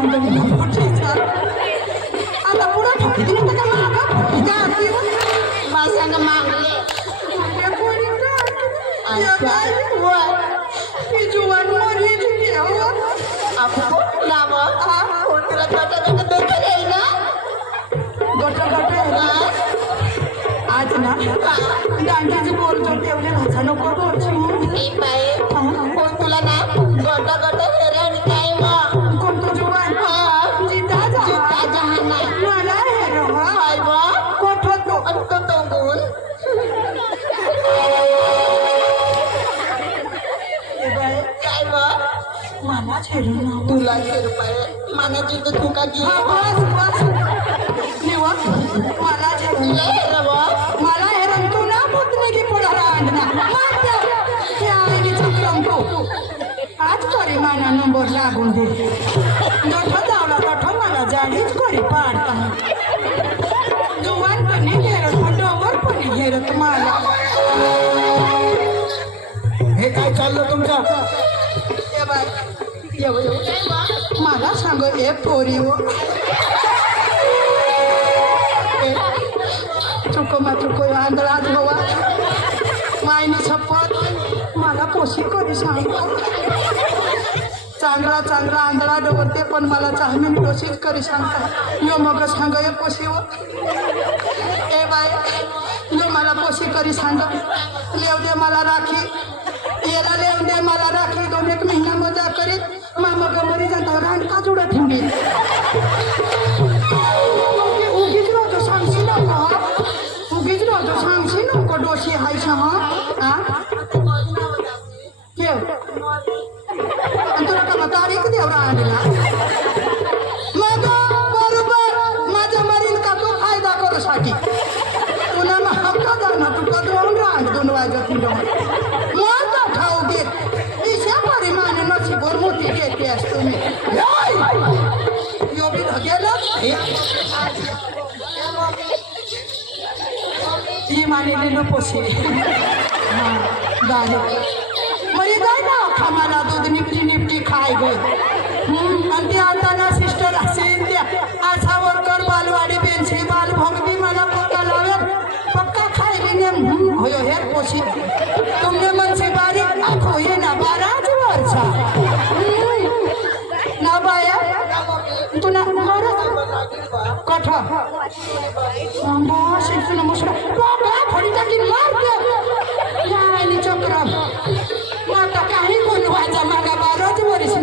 बांधणी आता पुढं ठोकी दिली तर का मागं माझ्यानं मागले जुवान मरली आपण नाव तुला गट येईल ना गोट आज ना दांडीची बोलतो तेवढे भाषा नको बोलची बाई कोण तुला ना गट हेरण काय मग कोणतं जुवान जिता जहान नाही मला हेर काय मग कोठ होतो अंक तोंगून काय मग मलाच हेरून तुला रुपये मानाची तर तुका घे मलाच हेरून मला हेरून तू ना पुतणे की पुढं रांडना आज करी माना नंबर लागून दे गठ जावला गठ मला जाडीच करी पाडता जुवान पणी घेरत डोंगर पणी घेरत मला हे काय चाललं तुमचं मला सांग ए पोरी चुको आंधळाच हवा मायनी छप्पत मला पोशी करी सांग चांगला आंधळा डबरते पण मला चाहमी पोशीच करी सांगता यो मग सांग ए पोशी ए बाय यो मला पोशी करी सांग लेव दे मला राखी येला लेव दे मला राखी 2-1 महिना मजा करीत मामा गमरी जाता रान का जुडा ठेवली उगीच नव्हतं सांगशी नको उगीच नव्हतं सांगशी नको डोशी हायशा हा ठेव तुला का तारीख देवरा आणला मग बरोबर माझ्या मरीन का तू फायदा करू साठी तुला मग हक्क जाणं तू कधून रांग 2 वाजत मग ठाऊ घेत इशा परिमाणे नशीबवर मोठी घेते असतो मी यो बी गेलं ही मानेली नको हां गाडी मरी जाय ना खामाला दूध निपटी खाय गय आणि ते आता ना सिस्टर असेल त्या आशा वर्कर बालवाडी पेन्सिल बाल भोगती मला पक्का लावेल पक्का खायली ने होयो हे पोशी तुमने मन से बारीक आँख होई ना 12 वर्षा ना बाया तू ना कठ शिल्पी नमस्कार थोडी टाकी मार चक्र आता काही बोलवायचा मागा 12 वर्ष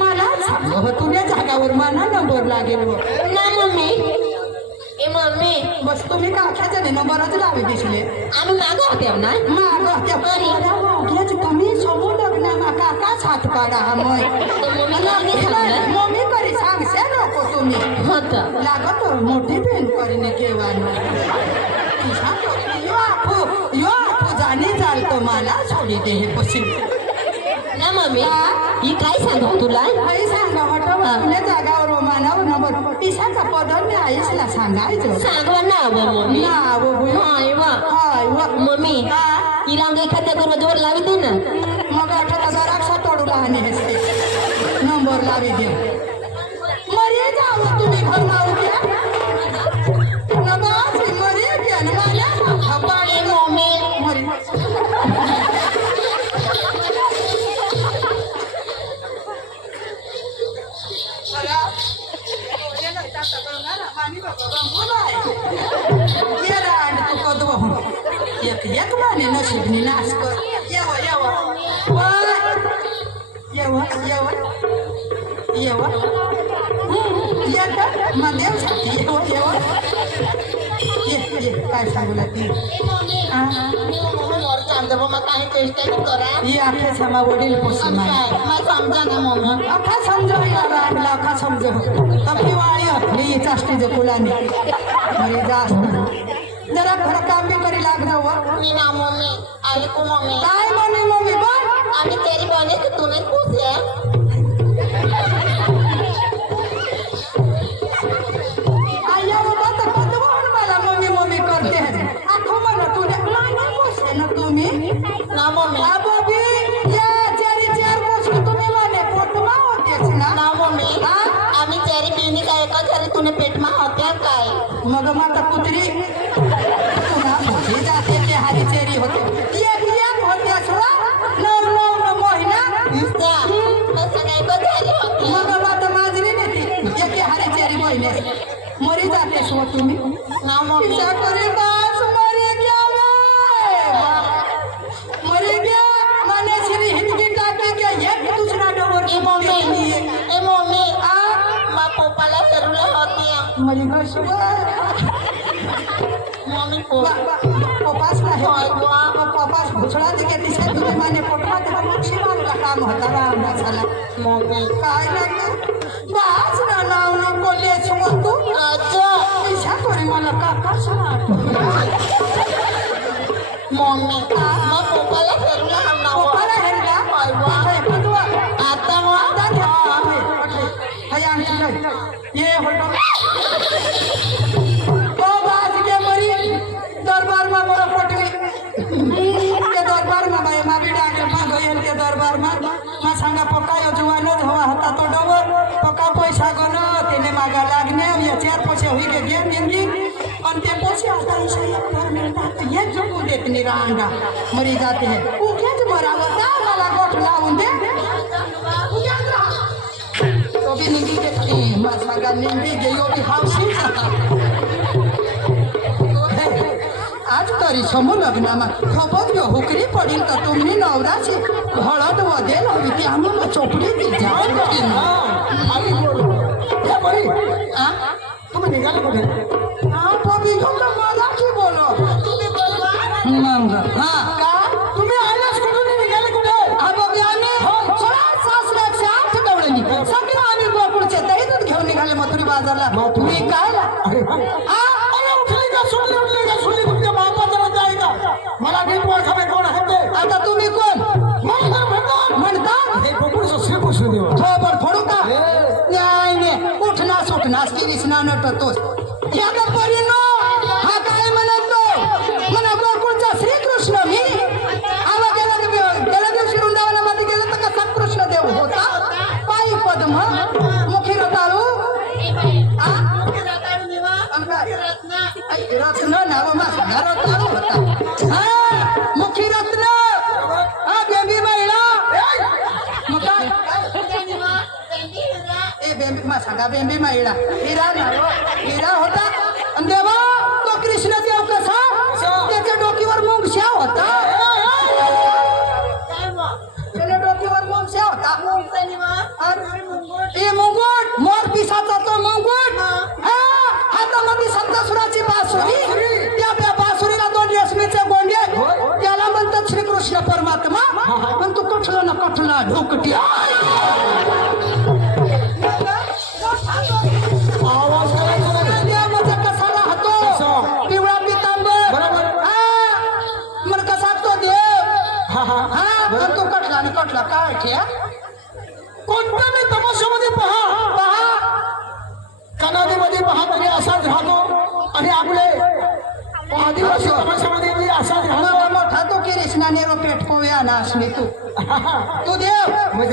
मला सांग तुझ्या जागावर मला नंबर लागेल ना मम्मी ए मम्मी बस तुम्ही का खेळायचं नाही नंबरच लावे दिसले आम्ही मागं होते ना मागं तुम्ही समोर लग्न ना काकाच हात काढा हा मम्मी करी सांगशे नको तुम्ही होत लागत मोठी बहीण करीने केव्हा यो जाणी चालतो मला सोडी दे हे पशी ना मम्मी ही काय सांगू तुला काही सांगा तुला जागावर मानावर नंबर पिसाचा पदर मी आईसला सांगायचं सांगवा नाव मम्मी नाव हाय वा मम्मी ही रांग एखाद्या करून जोर लावी दे ना मग 8,000 तोडू लहान नंबर लावी दे मरे जावं तुम्ही घर मारू द्या नबासी मरे द्या ना मला पाणी मम्मी मरे एक माने नशीबनी नाश कर काय सांगू लागते ही आखे समा वडील पोसी समजा ना मम्मी अखा समजो रांडला अखा समजो अखी वाळी ही चाष्टी जो कुलाने मरी जास्त जरा घर काम भी करी लाग जाओ मी ना मम्मी आई को मम्मी काय मम्मी बोल आम्ही तेरी बने तो तूने पूछे आया बाबा तर कधवण मला मम्मी करते हैं आखो मला तुने माने पोसे ना तुम्ही ना मम्मी बाबी या चार पोसे तुम्ही माने पोटमा होतेच ना ना मम्मी आम्ही तुने पेटमा होत्या काय मग माता कुत्री पुन्हा मोठी जाते ते हारी चेरी होते एक होत्या सुवा नऊ महिना त्या कसं काय बदलली होती मग माता माजरी नेते एके हारी चेरी महिने मरी जाते सुवा तुम्ही ना मम्मी पिसा करे दास मरे गया मरे गया माने श्री हिंदी टाके के एक दूसरा डोर ए मम्मी आ मा पप्पाला करूला होती मरी गसवा मम्मी पपास नाही पपास घुसळा दे के तिसे तुम्ही माने पोटवा ते पक्षी मारला काम होता रामना झाला मम्मी काय लागलं बास ना नाव न बोलले सुवा तू अच्छा पिसा करे मला काका सांग मम्मी मा पप्पाला करूला हमना पपाला हेरला काय पटवा आता मग हाय आणखी नाही ये होतो तो बाज के मरी दरबार में बड़ा पटली के दरबार में भाई मा बिडा के भागयल के दरबार में मा सांगा पकायो जुवानो हवा हता तो डबर पका पैसा गन तेने मागा लागने ये चार पैसे हुई के गेम जिंदगी और ते पैसे आता इसे एक बार मिलता तो ये जो को देतनी रांगा मरी जाते हैं वो क्या जो मरा होता वाला गोठ लाउन दे तो भी निंगी के मा सांगा निंगी के यो भी हाउसी आज तरी समूह लग्नमा खपत यो हुकरी पडिल का तुमनी नवराची हळद वदेल हवी ती आम्हाला चोपडी ती जाऊन आई बोल हे बरी आ तुम्ही निघाले कुठे आ पबी तुमला मराठी बोलो मंग हा का तुम्ही आल्यास कुठून निघाले कुठे आ बघी आम्ही सोळा सासऱ्याचे 8 गवळणी सगळे आम्ही गोकुळचे तरी दूध घेऊन निघाले मथुरी बाजारला मी काय अरे अरे उठले का सोडले तुमच्या बापाचा रजा आहे का मला नीट ओळखा नाही कोण आहे ते आता तुम्ही कोण म्हणता हे बघून श्रीकृष्ण देव थोबर फोडू का नाही उठना सुटना किरीसना नटतोस या परिनो हा काय म्हणतो म्हणा गोकुळचा श्रीकृष्ण मी आवा गेला दिवशी वृंदावनामध्ये गेला तर कसा कृष्ण देव होता पायी पद्म मुखी रताळू रत्न नाव माझा रताळू होता हा मुखी रत्न हा बेबी महिला मग काय ए बेंबी मा सांगा बेंबी महिला हिरा होता आणि देवा तो कृष्ण देव कसा त्याच्या डोकीवर मुंगशा होता त्याच्या डोकीवर मुंगशा होता ए मुंगुट मोर पिसाचा तो मुंगुट हातामध्ये सप्तसुराची बासुरी त्या बासुरीला 2 रेशमीचे गोंडे त्याला म्हणतात श्रीकृष्ण परमात्मा पण तू कठला ना कठला ढोकटी आवाज करायचा नाही कसा राहतो पिवळा पितांबर मला कसा तो देव हा पण तू कटला आणि कटला काय ठेया कोणत्या मी तमाशामध्ये पहा कनाडीमध्ये पहा तरी असाच राहतो आणि आपले आदिवासी तमाशामध्ये मी असाच राहतो मोठा तो की रेशनाने रो पेट पोव्या ना असली तू तू देव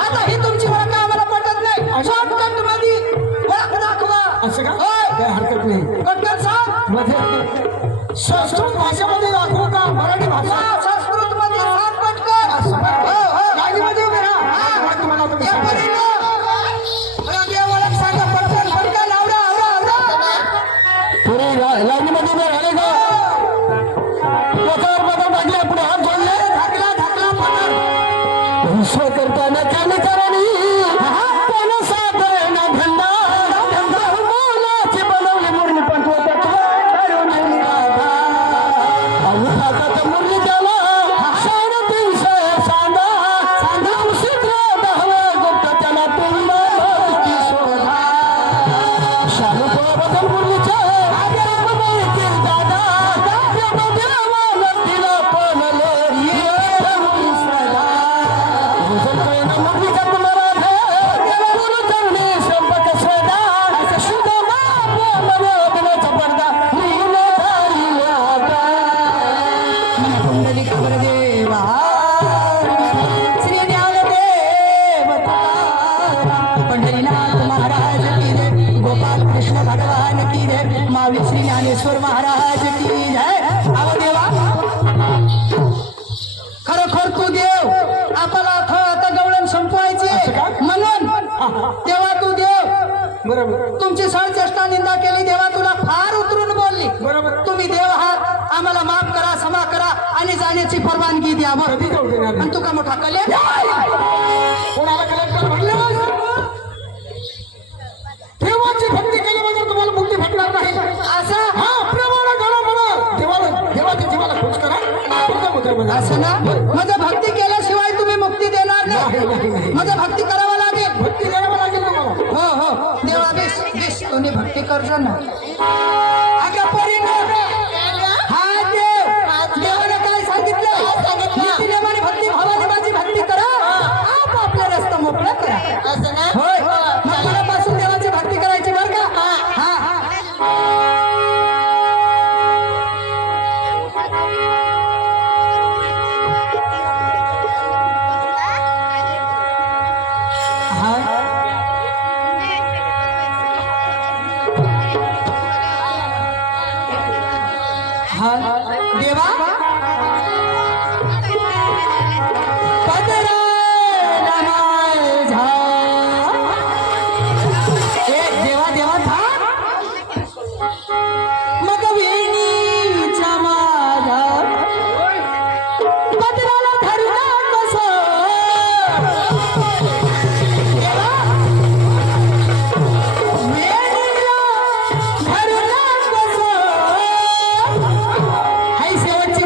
आता ही तुमची ओळख आम्हाला पटत नाही शॉर्टकट मध्ये ओळख दाखवा असं का काय हरकत नाही कट्टर सांग मध्ये संस्कृत भाषेमध्ये दाखवू का मराठी भाषा संस्कृत मध्ये सांग पटकन लाईनीमध्ये उभे राहा तुम्हाला ओळख सांगा पटकन पटकन आवडा पुढे लाईनीमध्ये उभे राहिले का पतार पतार टाकले पुढे हात जोडले ढाकला पटकन विश्व करताना त्याने करणी पण साधना धंदा मोलाची बनवली मुरली पण तो भावी श्री ज्ञानेश्वर महाराज की जय. अहो देवा, खरोखर तू देव. आपला आता गवळण संपवायची म्हणून तेव्हा तू देव. बरोबर तुमची चेष्टा निंदा केली देवा, तुला फार उतरून बोलली. बरोबर. तुम्ही देव आहात, आम्हाला माफ करा, क्षमा करा आणि जाण्याची परवानगी द्या. कधी जाऊ देणार नाही. आणि तू का मोठा कल्याण कोणाला कलेक्टर म्हणलं देवाची भक्ती केली म्हणजे तुम्हाला मुक्ती भेटणार नाही. असं हा प्रमाण करा म्हणा. देवाच्या जीवाला खुश करा. पुढच्या मुद्रेमध्ये. असं ना, म्हणजे भक्ती केल्याशिवाय तुम्ही मुक्ती देणार नाही, नाही, नाही. नाही. म्हणजे भक्ती करावं लागेल. भक्ती करावं लागेल तुम्हाला. हो हो देवा बेस बेस तुम्ही भक्ती करजो ना. अगं परिणाम हा देव. देवाने काय सांगितलं? नीतिनियमाने भक्ती भावाने माझी भक्ती करा, आपला रस्ता मोकळा करा. असं ना होय, मग मनापासून देवाची भक्ती करायची बरं का. हा हा देवा पदरा नमाझा. ए देवा देवा था मग वेणीचा माझा पदराला धरला कसं. देवा वेणीला धरला कसं. हाय शेवटची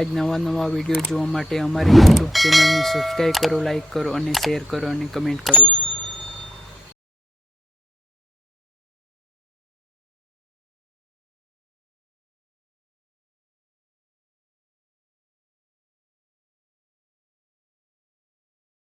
આવા જ નવા વિડીયો જોવા માટે અમારી યુટ્યુબ ચેનલને સબસ્ક્રાઈબ કરો, લાઈક કરો અને શેર કરો અને કમેન્ટ કરો.